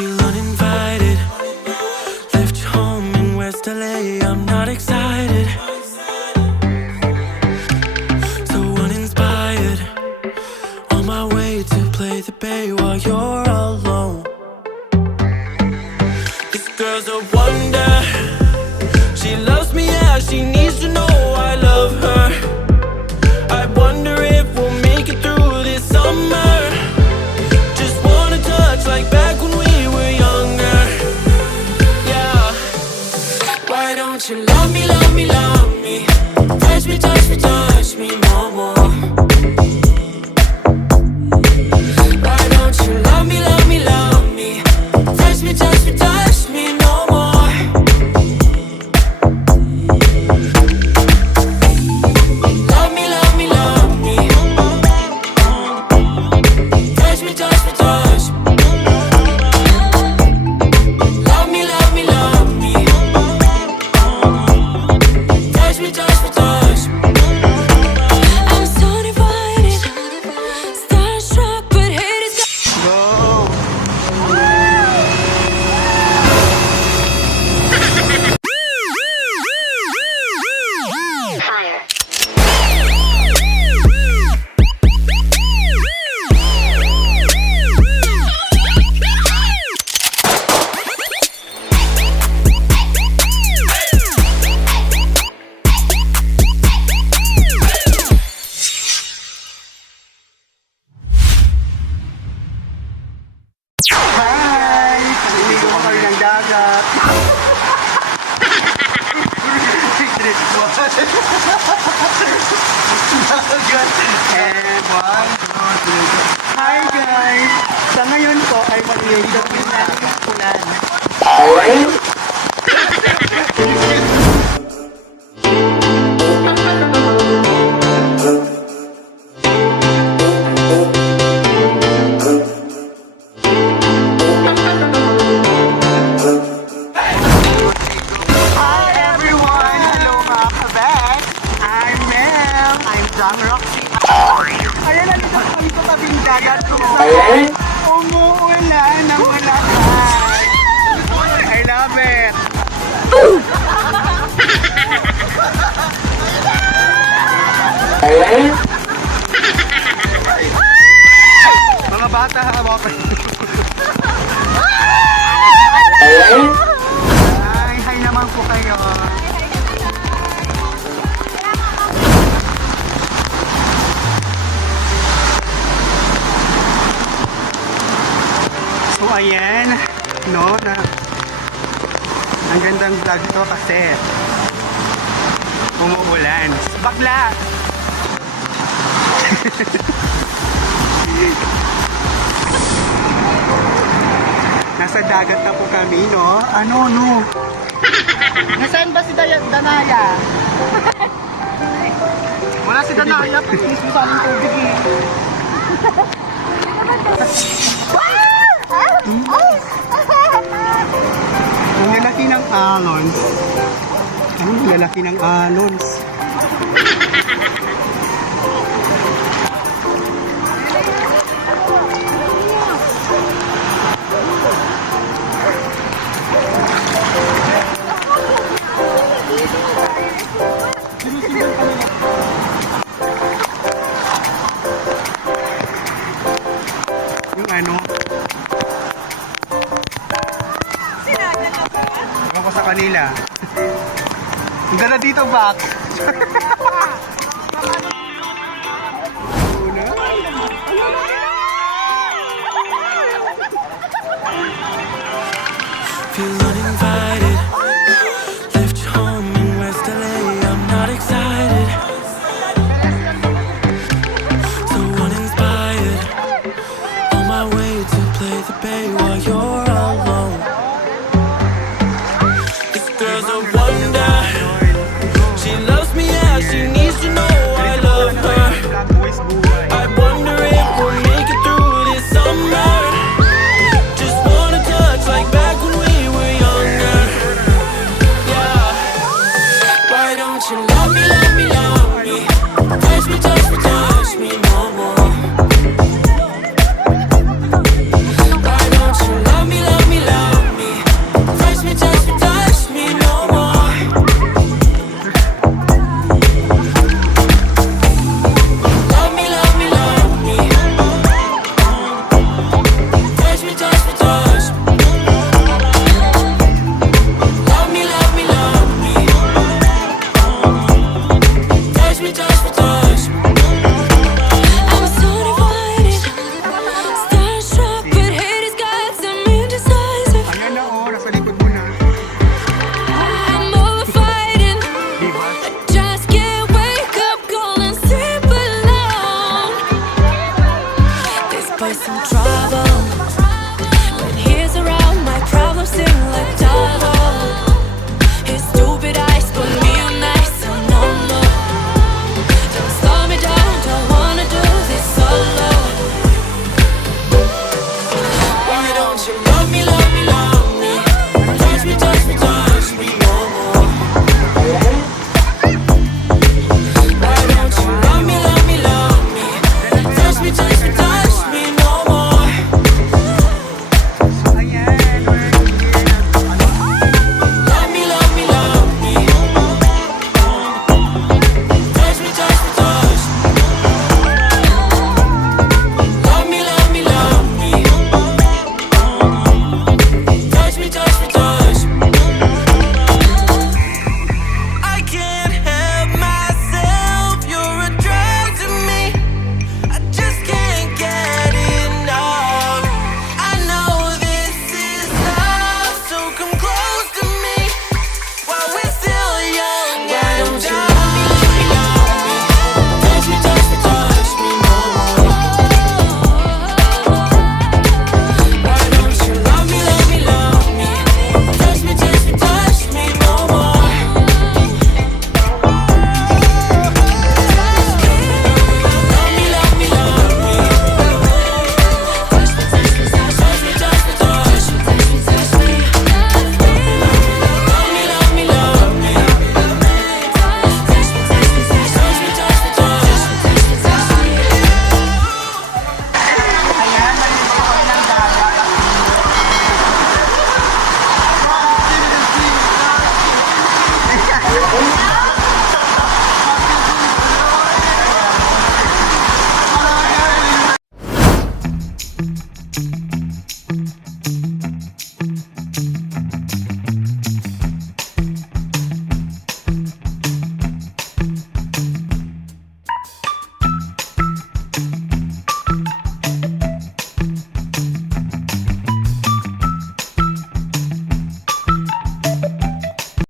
feel uninvited. Left home in West LA, I'm not excited. So uninspired, on my way to play the bay while you're alone. This girl's a wonder. She loves me, yeah, she needs to know I love her. I wonder if we'll make it through this summer. Just wanna touch like back when we were younger. Yeah. Why don't you love me, love me, love me? Touch me, touch me, touch me no more. Why don't you love me, love me, love me? Touch me, touch me, touch me no more. Love me, love me, love me. Touch me, touch me, touch me. Love me, love me, love me. Touch me, touch me, touch me. I'm so divided, starstruck, but haters got Go! Hi! Naliligo ko kami ng dagat. And 1, 2, 3. Hi guys! Sa ngayon po ay maliligo kami ng ulan. Hi everyone! Hello mga kabet! I'm Mel! I'm John Roxy. Ayan, nandito kami sa tabing dagat ko. Umuulan ng malakas. I love it! Mga bata, mga hi naman po kayo. So ayan, no, na ang gandang vlog to kasi umuulan. Bakla! Nasa dagat na po kami, no? Ano, no? Nasaan ba si Danaya? Wala si Danaya, pag-inis mo sa aming tubig eh. Ang lalaki ng alons. Ang lalaki ng alons. Yung ano? Ewan ko sa kanila. Hindi na dito, Bak.